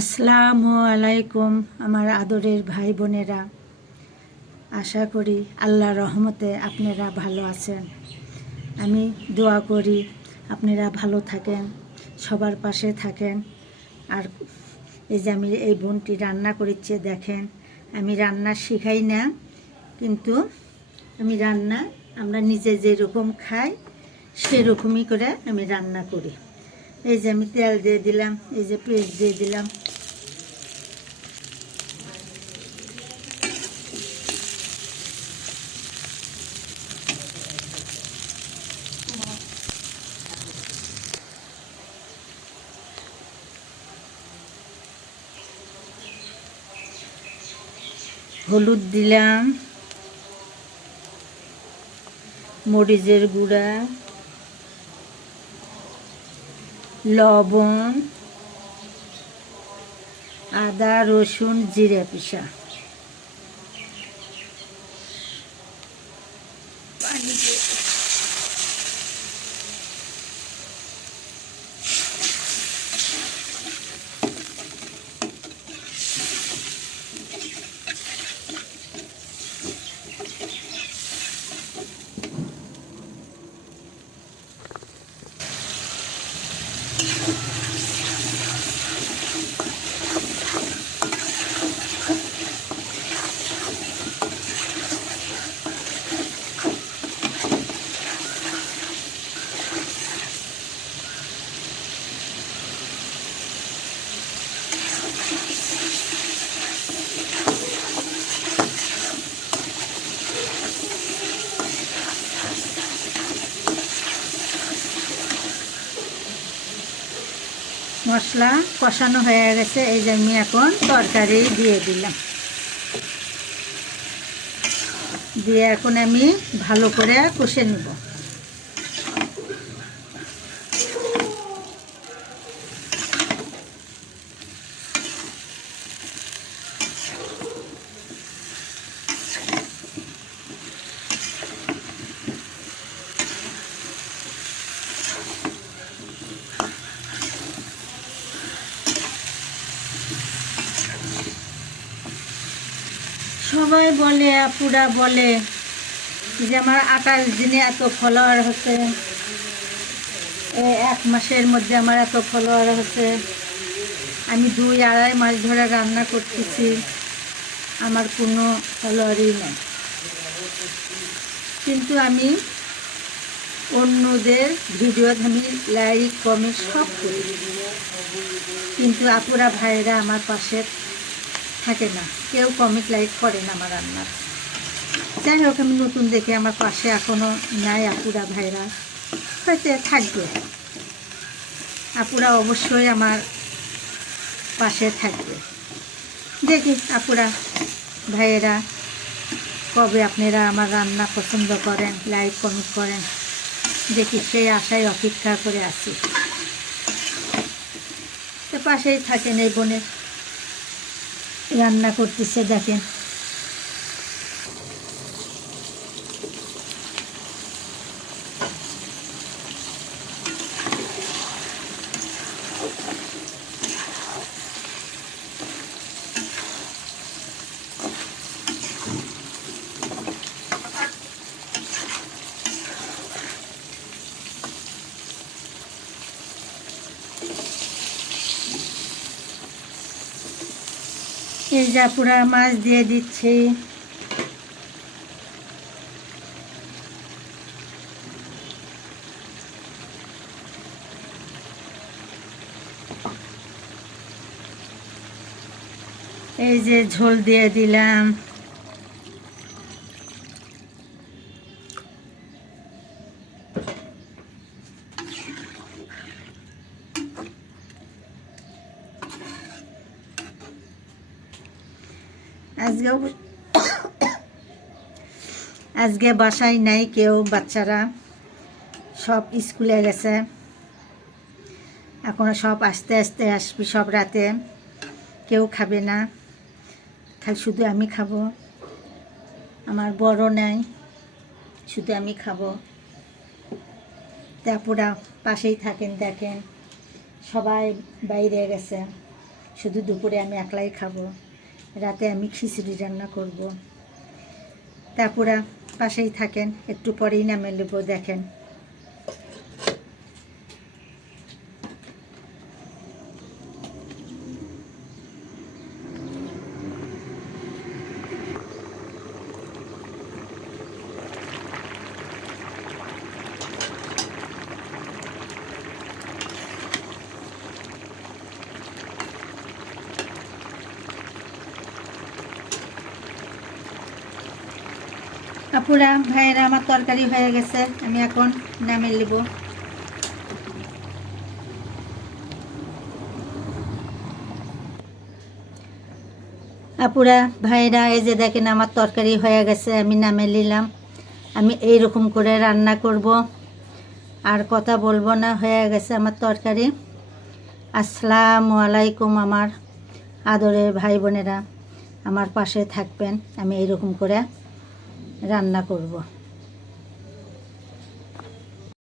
আসসালামু আলাইকুম আমার আদরের ভাই বোনেরা, আশা করি আল্লাহর রহমতে আপনারা ভালো আছেন। আমি দোয়া করি আপনারা ভালো থাকেন, সবার পাশে থাকেন। আর এই যে আমি এই বোনটি রান্না করেছে দেখেন, আমি রান্না শিখাই না, কিন্তু আমি রান্না আমরা নিজে যেরকম খাই সেরকমই করে আমি রান্না করি। এই যে আমি তেল দিয়ে দিলাম, এই যে পেঁয়াজ দিয়ে দিলাম, হলুদ দিলাম, মরিচের গুঁড়া, লবণ, আদা রসুন জিরে পিসা, পানি দিয়ে মশলা কষানো হয়ে গেছে। এই যে আমি এখন তরকারি দিয়ে দিলাম, দিয়ে এখন আমি ভালো করে কষে নেব। সবাই বলে, আপুরা বলে যে আমার 28 দিনে এত ফলোয়ার হচ্ছে, 1 মাসের মধ্যে আমার এত ফলোয়ার হচ্ছে। আমি 2-2.5 মাস ধরে রান্না করতেছি, আমার কোনো ফলোয়ারই নেই। কিন্তু আমি অন্যদের ভিডিওতে আমি লাইক কমেন্ট সব করি, কিন্তু আপুরা ভাইরা আমার পাশে থাকে না, কেউ কমেন্ট লাইক করে না আমার রান্নার। যাই হোক, আমি নতুন দেখে আমার পাশে এখনও নাই আপুরা ভাইরা, হয়তো থাকবে। আপুরা অবশ্যই আমার পাশে থাকবে। দেখি আপুরা ভাইয়েরা কবে আপনারা আমার রান্না পছন্দ করেন, লাইক কমেন্ট করেন, দেখি সেই আশায় অপেক্ষা করে আছি। তো পাশেই থাকেন, এই বোনের রান্না করতেছে দেখেন। এই যা পুরা মাছ দিয়ে দিচ্ছি, এই যে ঝোল দিয়ে দিলাম, আজকে বাসায় নাই কেউ, বাচ্চারা সব স্কুলে গেছে। এখনো সব আস্তে আস্তে আসবি, সব রাতে কেউ খাবে না, খালি শুধু আমি খাবো। আমার বড় নাই, শুধু আমি খাবো। তা পুরা পাশেই থাকেন দেখেন, সবাই বাইরে গেছে, শুধু দুপুরে আমি একলাই খাবো, রাতে আমি খিচুড়ি রান্না করব। তারপরে পাশেই থাকেন, একটু পরেই নামিয়ে নেব। দেখেন আপুরা ভাইয়েরা, আমার তরকারি হয়ে গেছে, আমি এখন নামিয়ে নেব। আপুরা ভাইয়েরা, এই যে দেখেন আমার তরকারি হয়ে গেছে, আমি নামিয়ে নিলাম। আমি এইরকম করে রান্না করব, আর কথা বলবো না, হয়ে গেছে আমার তরকারি। আসসালামু আলাইকুম আমার আদরের ভাই বোনেরা, আমার পাশে থাকবেন, আমি এইরকম করে রান্না করব।